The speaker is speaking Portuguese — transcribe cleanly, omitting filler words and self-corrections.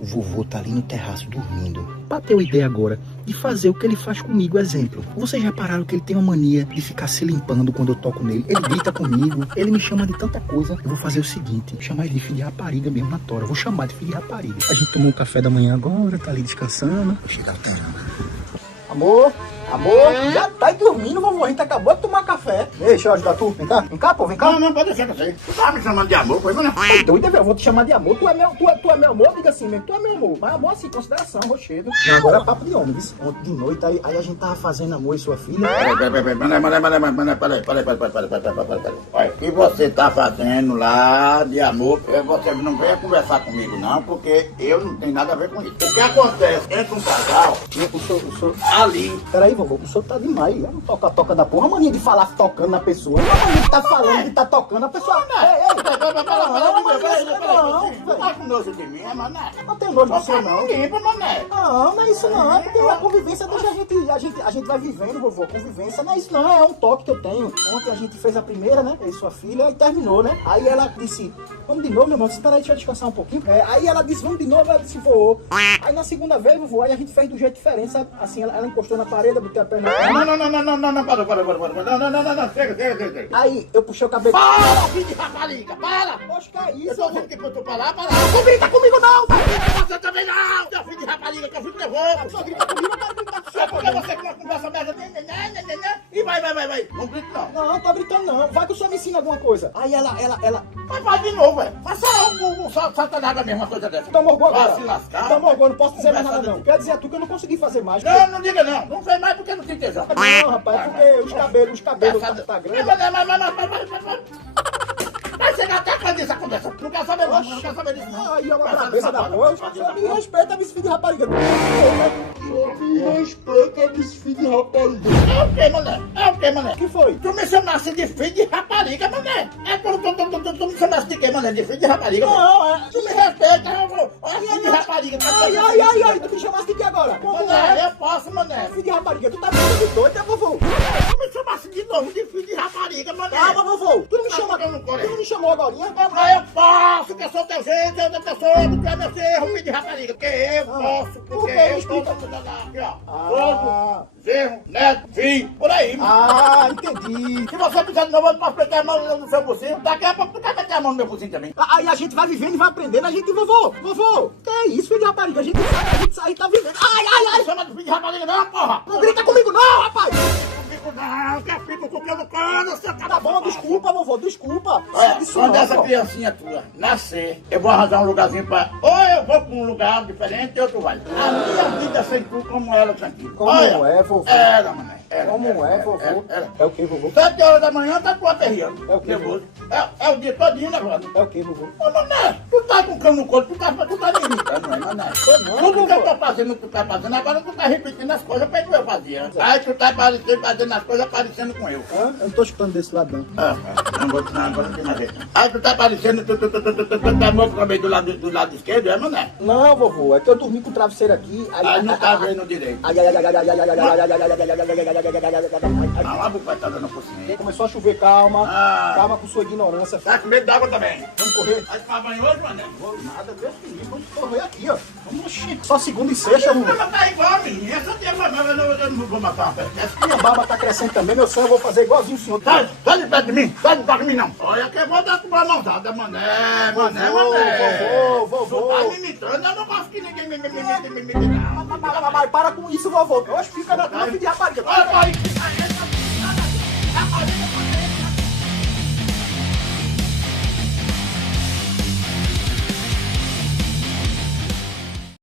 O vovô tá ali no terraço dormindo. Bateu a ideia agora de fazer o que ele faz comigo, exemplo. Vocês já pararam que ele tem uma mania de ficar se limpando quando eu toco nele? Ele grita comigo, ele me chama de tanta coisa. Eu vou fazer o seguinte, chamar ele de filho de rapariga mesmo na tora. Eu vou chamar de filho de rapariga. A gente tomou um café da manhã agora, tá ali descansando. Vou chegar alterando. Amor, já tá aí dormindo, vovô. A gente acabou de tomar café. Ei, deixa eu ajudar tu. Vem cá, pô, vem cá. Não, pode deixar que eu sei. Tu tava me chamando de amor, foi, mano? Tá doido, eu vou te chamar de amor. Tu é meu amor, diga assim mesmo. Tu é meu amor. Mas amor assim, consideração, rochedo. Agora é papo de homem, viu? Ontem de noite, aí a gente tava fazendo amor e sua filha. Peraí. Olha, o que você tá fazendo lá de amor, você não venha conversar comigo, não, porque eu não tenho nada a ver com isso. O que acontece entre um casal, O senhor... ali. Peraí, vovô, o senhor tá demais. Eu não toca da porra. A mania de falar tocando na pessoa. A mania de tá falando de tá tocando a pessoa. Não tá com nojo de mim, é mané. Não tenho nojo de você, não. Limpa, mané. Não é isso não. É porque a convivência deixa a gente vai vivendo, vovô. Convivência não é isso não. É um toque que eu tenho. Ontem a gente fez a primeira, né? Eu e sua filha, e terminou, né? Aí ela disse, vamos de novo, meu irmão. Espera aí, deixa eu descansar um pouquinho. Aí ela disse, vamos de novo. Ela disse, vou. Aí na segunda vez, vovô, aí a gente fez do jeito diferente, sabe? Assim, ela encostou na parede, eu botei a perna. Não, para. Chega. Aí eu puxei o cabelo. Para, filho de rapariga, para! Poxa, que é Eu isso? tô dizendo que pra tu parar. Não grita comigo não! Você também não! Teu filho de rapariga, teu filho nervoso! Só grita comigo, eu quero gritar com É porque você que não conversa merda, e vai. Não grita não. Não, tô gritando não. Vai que o senhor me ensina alguma coisa. Aí ela... Mas vai de novo, velho. Faça um satanás mesmo, uma coisa dessa. Toma orgulho Vai agora. se lascar. Toma orgulho, não posso dizer mais Conversa nada não. de- Quer dizer a tu que eu não consegui fazer mais. Não diga não. Não fez mais porque não tem tesão. Não, rapaz, é porque os cabelos tá grande. Vai chegar até quando isso acontece. Não quer saber não, não quer saber disso não. Aí é uma cabeça da porra. Só me respeita, esse filho de rapariga. Me respeita, esse filho de rapariga. É o quê, mané? O que foi? Tu me chamasse de filho de rapariga, mané. Tu me chamasse de quê, mané? De filho de rapariga? Não, é... Tu me respeita, olha filho de rapariga. Ai, tu me chamaste de que agora? Como Mané, é? eu posso, mané. Filho de rapariga, tu tá ficando doido, é vovô? Tu me chamasse de novo de filho de rapariga, mané. Calma, vovô. Tu não me Tá chamou, ficando tu não me chamou agora? Mas eu posso, que eu sou teu jeito, eu teu sogro, tu é meu serro, filho de rapariga. Porque eu posso, Por porque quê? eu Explica. sou aqui, ó. Ah. Sogro, genro, neto, filho, por aí, mano. Ah, entendi. Se você quiser de novo, eu posso meter a mão no seu focinho. Daqui a pouco tu quer meter a mão no meu focinho também. Aí a gente vai vivendo e vai aprendendo. A gente, vovô, que é isso, filho de rapariga? A gente sabe, a gente sai, tá vivendo. Não chama de filho de rapariga não, porra. Não grita comigo não, rapaz. Fico não, que eu fico com o pelo cano, seu cara. Tá bom, desculpa, vovô, desculpa. Olha, quando essa pô. criancinha tua nascer, eu vou arranjar um lugarzinho pra... Ou eu vou pra um lugar diferente, ou tu vai. A minha vida sem tu, como ela, tranquilo. Como Olha, é, vovô? Era, mané. Como é, vovô? É o que, vovô? 7 horas da manhã tá tu aperreando. É o quê, Nervoso. É o dia todinho, né, Wanda? É o que, vovô? Ô, mané, tu tá com cano no corpo, tu tá me irritando, não é, mané? não, Tudo que eu vovô. tô fazendo, tu tá fazendo, agora tu tá repetindo as coisas feito eu fazia antes. Aí tu tá fazendo as coisas parecendo com eu. Hã? Eu não tô escutando desse lado, não. Não vou não, agora não tem mais jeito. Aí tu tá parecendo, tu tá morto também do lado esquerdo, é, mané? Não, vovô, é que eu dormi com o travesseiro aqui. Aí não tá vendo direito. Não, a boca tá dando por cima. Começou a chover, calma. Ah. Calma com sua ignorância. Tá com medo d'água também. Vamos correr? Vai tomar banho hoje, mané? Vou nada, Deus me livre. Vamos correr aqui, ó. Vamos, oxi. Só segunda e sexta, vovô. Ela tá igual a mim. Essa tem uma eu não vou matar uma peça. Minha barba tá crescendo também, meu sonho eu vou fazer igualzinho o senhor. Sai de perto de mim. Sai de perto de mim, não. Olha que eu vou dar uma mãozada, mané. Vovô. Tu tá me imitando, eu não gosto que ninguém me imite, não. Mas para com isso, vovô. Oxe, fica na filha de rapariga. Olha, pai.